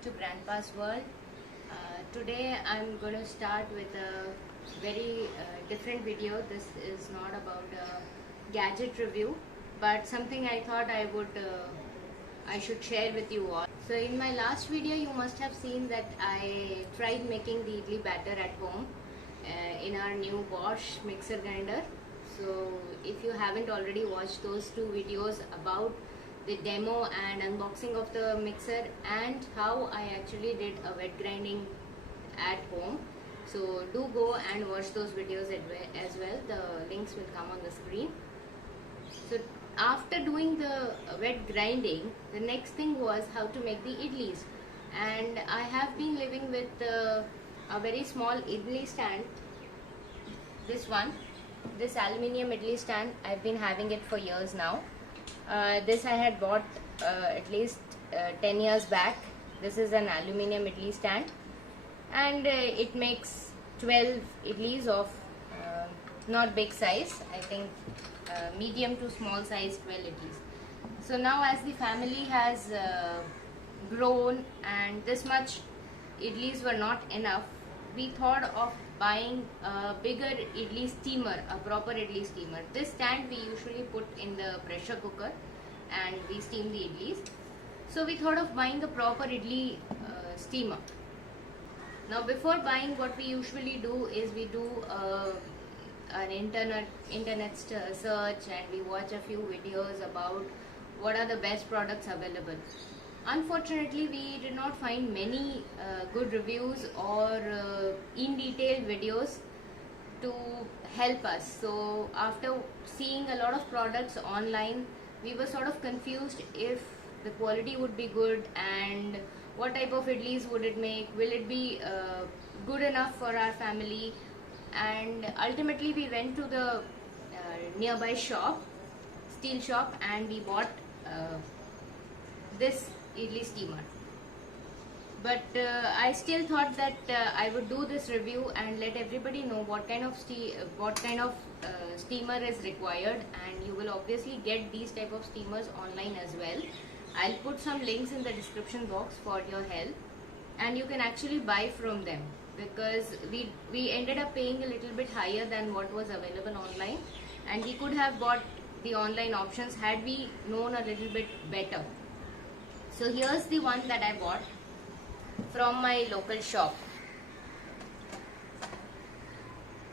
back to Grandpa's World. Today I'm going to start with a very different video. This is not about a gadget review, but something I thought I should share with you all. So in my last video you must have seen that I tried making the idli batter at home in our new Bosch mixer grinder. So if you haven't already watched those two videos about the demo and unboxing of the mixer and how I actually did a wet grinding at home, so do go and watch those videos as well. The links will come on the screen. So after doing the wet grinding, the next thing was how to make the idlis, and I have been living with a very small idli stand. This aluminium idli stand, I've been having it for years now. This I had bought at least 10 years back. This is an aluminium idli stand, and it makes 12 idlis of not big size, I think medium to small size 12 idlis. So now as the family has grown and this much idlis were not enough, we thought of buying a bigger idli steamer, a proper idli steamer. This stand we usually put in the pressure cooker and we steam the idlis. So we thought of buying a proper idli steamer. Now before buying, what we usually do is we do an internet search, and we watch a few videos about what are the best products available. Unfortunately, we did not find many good reviews or in detail videos to help us. So after seeing a lot of products online, we were sort of confused if the quality would be good and what type of idlis would it make, will it be good enough for our family. And ultimately we went to the nearby shop, steel shop, and we bought this idli steamer. But I still thought that I would do this review and let everybody know what kind of steamer is required, and you will obviously get these type of steamers online as well. I'll put some links in the description box for your help, and you can actually buy from them, because we ended up paying a little bit higher than what was available online, and we could have bought the online options had we known a little bit better. So here's the one that I bought from my local shop.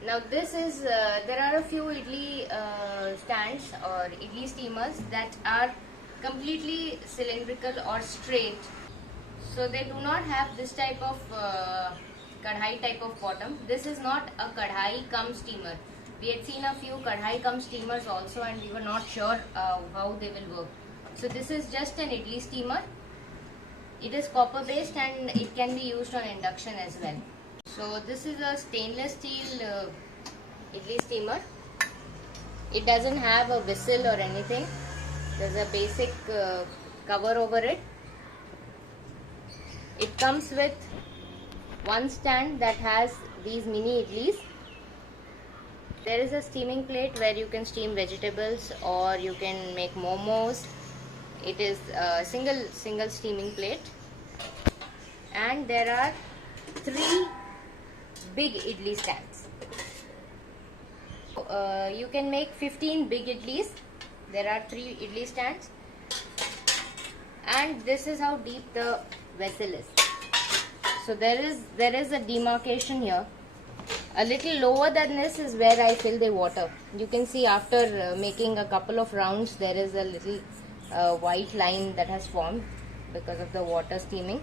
Now this is, there are a few idli stands or idli steamers that are completely cylindrical or straight. So they do not have this type of kadhai type of bottom. This is not a kadhai cum steamer. We had seen a few kadhai cum steamers also, and we were not sure how they will work. So this is just an idli steamer. It is copper based and it can be used on induction as well. So this is a stainless steel idli steamer. It doesn't have a whistle or anything. There's a basic cover over it. It comes with one stand that has these mini idlis. There is a steaming plate where you can steam vegetables or you can make momos. It is a single steaming plate, and there are 3 big idli stands. You can make 15 big idlis. There are 3 idli stands, and this is how deep the vessel is. So there is a demarcation here. A little lower than this is where I fill the water. You can see after making a couple of rounds, there is a little white line that has formed because of the water steaming.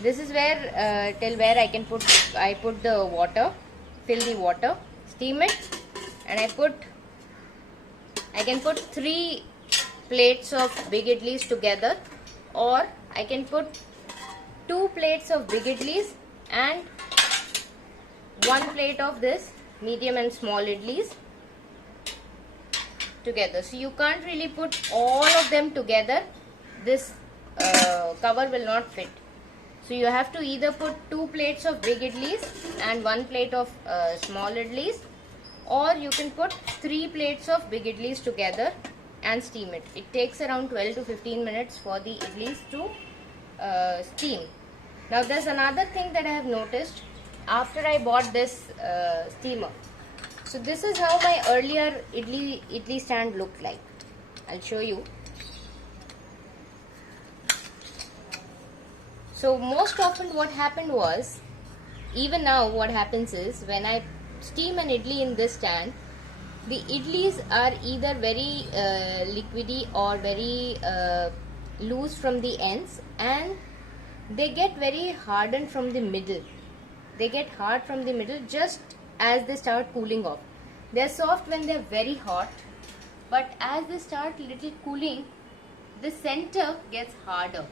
This is where till where I put the water, fill the water, steam it, and I can put 3 plates of big idlis together, or I can put 2 plates of big idlis and 1 plate of this medium and small idlis together. So you can't really put all of them together. This cover will not fit. So you have to either put 2 plates of big idlis and 1 plate of small idlis, or you can put 3 plates of big idlis together and steam it. It takes around 12 to 15 minutes for the idlis to steam. Now there's another thing that I have noticed after I bought this steamer. So this is how my earlier idli stand looked like. I'll show you. So most often what happened was, even now what happens is, when I steam an idli in this stand, the idlis are either very liquidy or very loose from the ends, and they get very hardened from the middle. They get hard from the middle just as they start cooling off. They are soft when they are very hot, but as they start little cooling, the center gets harder.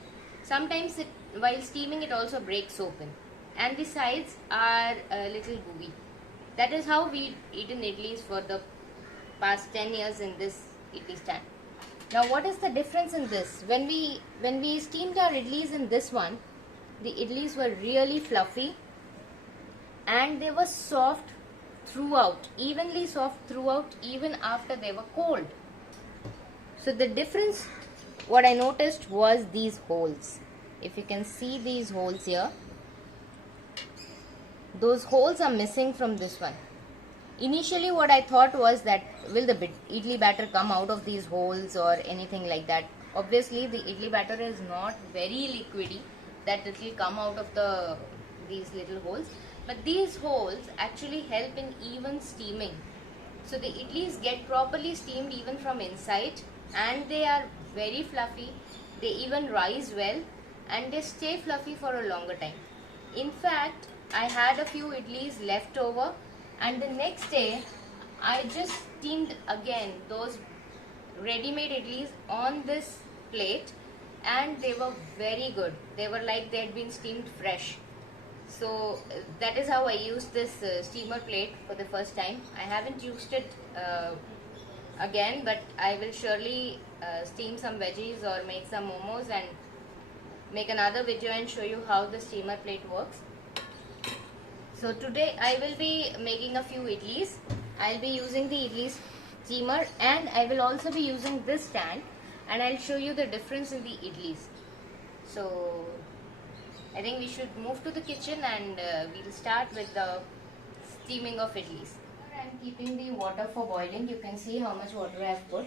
Sometimes while steaming it also breaks open, and the sides are a little gooey. That is how we eaten idlis for the past 10 years in this idli stand. Now what is the difference in this? When we steamed our idlis in this one, the idlis were really fluffy and they were soft throughout, evenly soft throughout, even after they were cold. So the difference, what I noticed, was these holes. If you can see these holes here, those holes are missing from this one. Initially what I thought was that, will the idli batter come out of these holes or anything like that? Obviously the idli batter is not very liquidy that it will come out of these little holes, but these holes actually help in even steaming. So the idlis get properly steamed even from inside, and they are very fluffy. They even rise well, and they stay fluffy for a longer time. In fact, I had a few idlis left over, and the next day I just steamed again those ready-made idlis on this plate, and they were very good. They were like they had been steamed fresh. So that is how I used this steamer plate for the first time. I haven't used it again, but I will surely steam some veggies or make some momos and make another video and show you how the steamer plate works. So today I will be making a few idlis. I'll be using the idli steamer, and I will also be using this stand, and I'll show you the difference in the idlis. So I think we should move to the kitchen, and we'll start with the steaming of idlis. I'm keeping the water for boiling. You can see how much water I have put.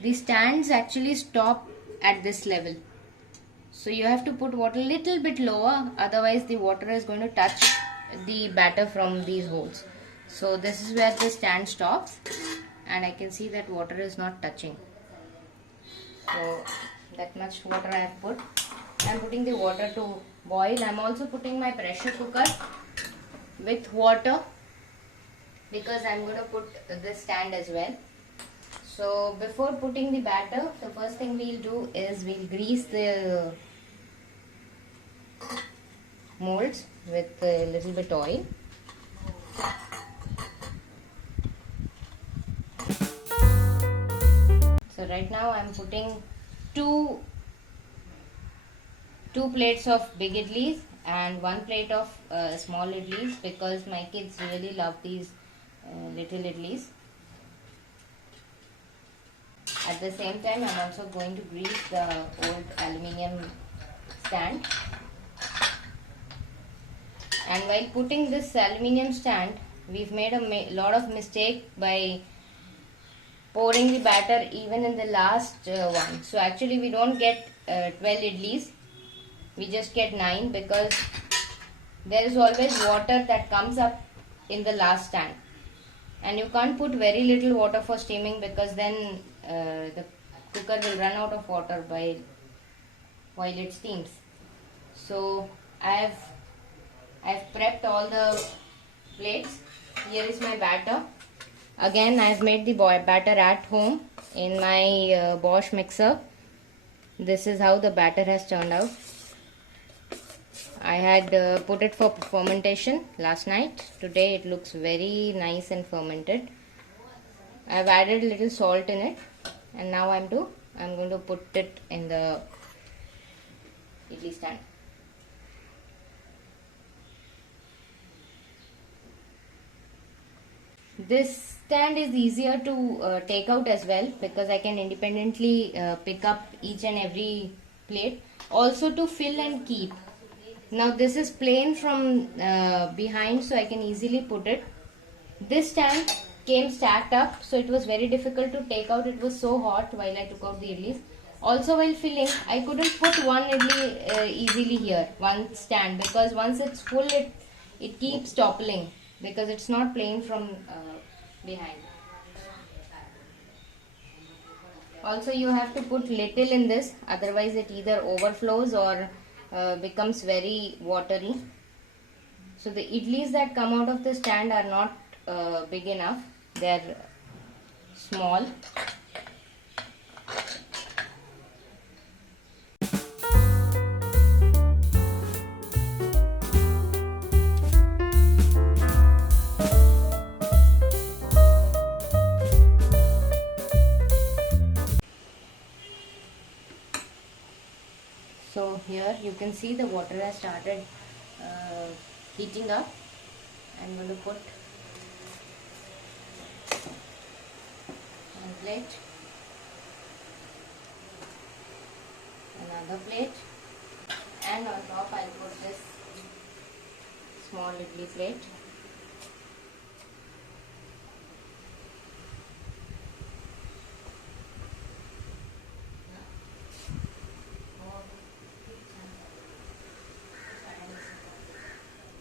The stands actually stop at this level. So you have to put water a little bit lower, otherwise the water is going to touch the batter from these holes. So this is where the stand stops, and I can see that water is not touching. So that much water I have put. I am putting the water to boil. I am also putting my pressure cooker with water because I am going to put this stand as well. So before putting the batter, the first thing we'll do is we'll grease the molds with a little bit oil. So right now I'm putting two plates of big idlis and one plate of small idlis, because my kids really love these little idlis. At the same time, I'm also going to grease the old aluminium stand. And while putting this aluminium stand, we've made a lot of mistake by pouring the batter even in the last one. So actually we don't get 12 idlis, we just get 9, because there is always water that comes up in the last stand. And you can't put very little water for steaming, because then the cooker will run out of water while it steams. So I've prepped all the plates. Here is my batter. Again, I've made the batter at home in my Bosch mixer. This is how the batter has turned out. I had put it for fermentation last night. Today it looks very nice and fermented. I've added a little salt in it, and now I'm going to put it in the idli stand. This stand is easier to take out as well, because I can independently pick up each and every plate. Also to fill and keep. Now this is plain from behind, so I can easily put it. This stand came stacked up, so it was very difficult to take out. It was so hot while I took out the idlis. Also while filling, I couldn't put one idli easily here, one stand, because once it's full, it keeps toppling because it's not plain from behind. Also you have to put little in this, otherwise it either overflows or becomes very watery. So the idlis that come out of the stand are not big enough, they're small. So here you can see the water has started heating up. I'm going to put one plate, another plate, and on top I'll put this small idli plate.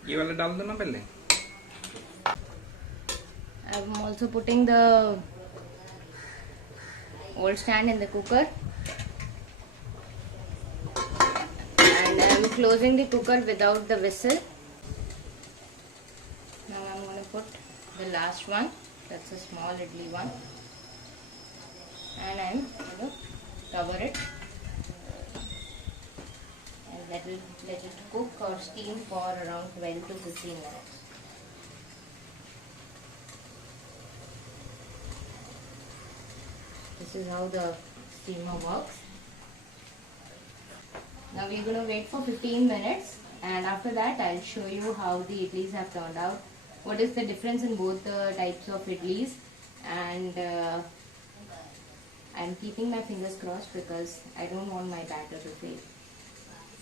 ये वाला डाल दो ना पहले. I'm also putting the old stand in the cooker, and I'm closing the cooker without the whistle. Now I'm going to put the last one, that's a small idli one, and I'm going to cover it and let it cook or steam for around 12 to 15 minutes. This is how the steamer works. Now we're going to wait for 15 minutes, and after that I'll show you how the idlis have turned out. What is the difference in both the types of idlis, and I'm keeping my fingers crossed because I don't want my batter to fail.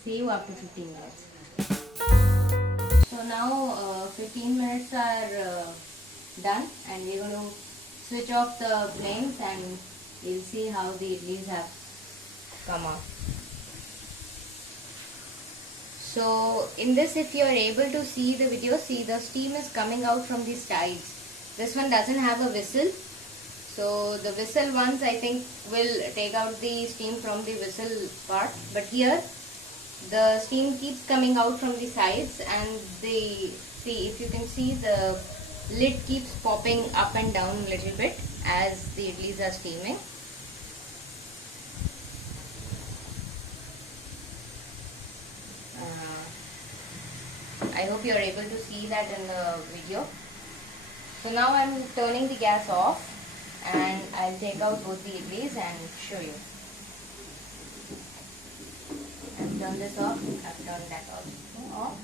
See you after 15 minutes. So now 15 minutes are done, and we're going to switch off the flames and you'll see how the idlis have come out. So in this, if you are able to see the video, see the steam is coming out from the sides. This one doesn't have a whistle, so the whistle ones I think will take out the steam from the whistle part, but here the steam keeps coming out from the sides, and see if you can see the lid keeps popping up and down a little bit as the idlis are steaming. I hope you are able to see that in the video. So now I am turning the gas off, and I'll take out both the idlis and show you. I've turned this off, I've turned that also off.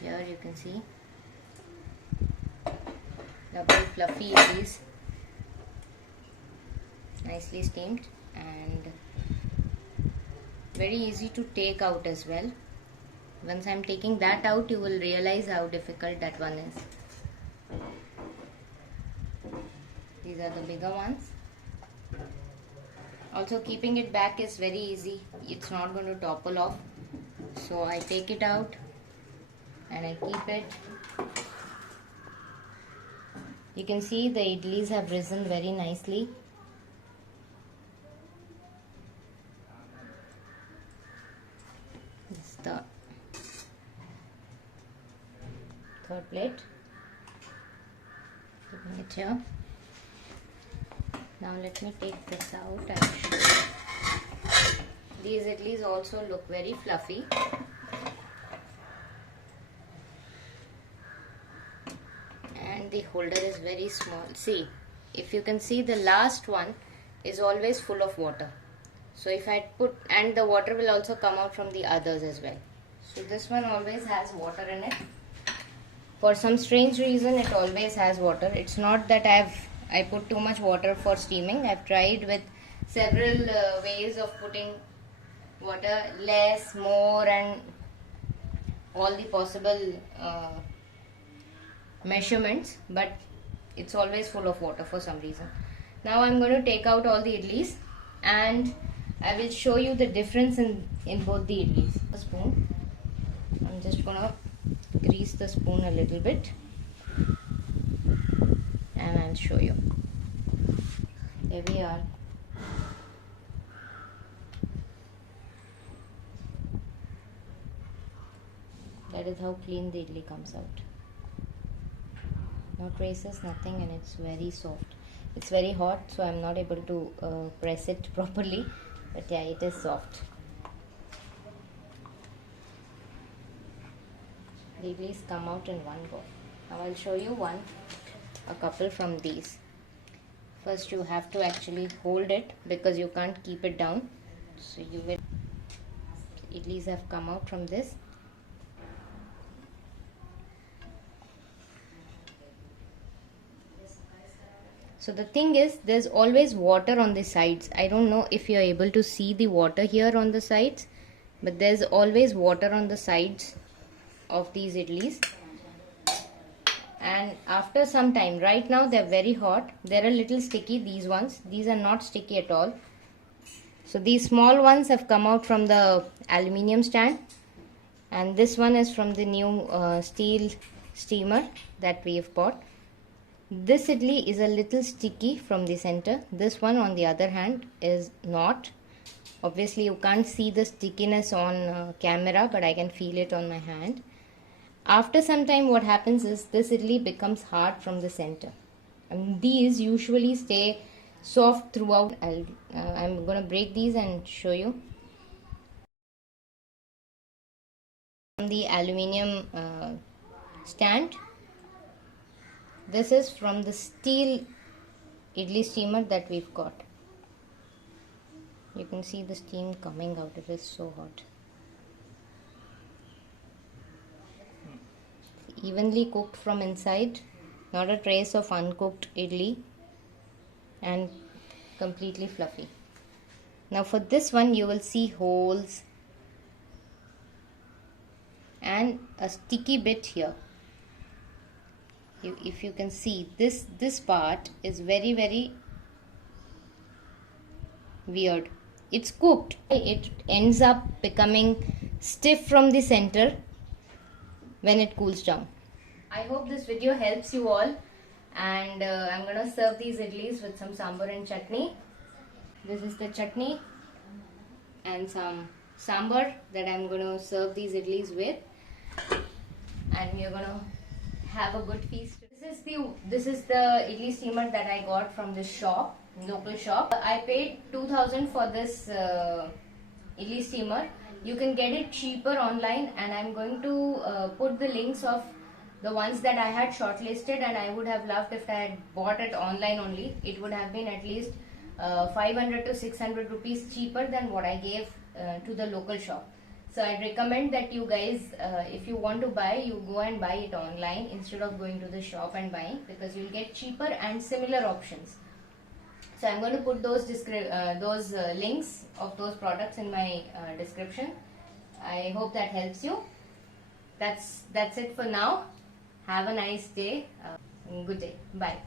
Here you can see double fluffy idlis, nicely steamed and very easy to take out as well. Once I'm taking that out, you will realize how difficult that one is. These are the bigger ones. Also, keeping it back is very easy. It's not going to topple off. So I take it out and I keep it. You can see the idlis have risen very nicely. This is the third plate. Putting it here. Now let me take this out and show you. These idlis also look very fluffy. And the holder is very small. See, if you can see, the last one is always full of water. So if I put, and the water will also come out from the others as well. So this one always has water in it. For some strange reason, it always has water. It's not that I've I put too much water for steaming. I've tried with several ways of putting water, less, more, and all the possible measurements, but it's always full of water for some reason. Now I'm going to take out all the idlis and I will show you the difference in both the idlis. A spoon. I'm just going to grease the spoon a little bit and I'll show you. There we are. That is how clean the idli comes out. No traces, nothing, and it's very soft. It's very hot, so I'm not able to press it properly, but yeah, it is soft. The idlis come out in one go. Now I'll show you a couple from these. First you have to actually hold it because you can't keep it down. So you will. Idlis have come out from this. So the thing is, there's always water on the sides. I don't know if you're able to see the water here on the sides, but there's always water on the sides of these idlis. And after some time, right now they're very hot. They're a little sticky, these ones. These are not sticky at all. So these small ones have come out from the aluminium stand. And this one is from the new steel steamer that we have bought. This idli is a little sticky from the center. This one on the other hand is not. Obviously you can't see the stickiness on camera, but I can feel it on my hand. After some time what happens is this idli becomes hard from the center. And these usually stay soft throughout. I'm going to break these and show you. From the aluminium stand. This is from the steel idli steamer that we've got. You can see the steam coming out. It is so hot. Evenly cooked from inside. Not a trace of uncooked idli. And completely fluffy. Now for this one you will see holes and a sticky bit here. If you can see, this part is very weird. It's cooked. It ends up becoming stiff from the center when it cools down. I hope this video helps you all, and I'm going to serve these idlis with some sambar and chutney. This is the chutney and some sambar that I'm going to serve these idlis with, and we're going to have a good feast. This is the idli steamer that I got from this shop, local shop. I paid 2,000 for this idli steamer. You can get it cheaper online, and I'm going to put the links of the ones that I had shortlisted, and I would have loved if I had bought it online only. It would have been at least 500 to 600 rupees cheaper than what I gave to the local shop. So I'd recommend that you guys, if you want to buy, you go and buy it online instead of going to the shop and buying, because you'll get cheaper and similar options. So I'm going to put those links of those products in my description. I hope that helps you. That's it for now. Have a nice day. Good day. Bye.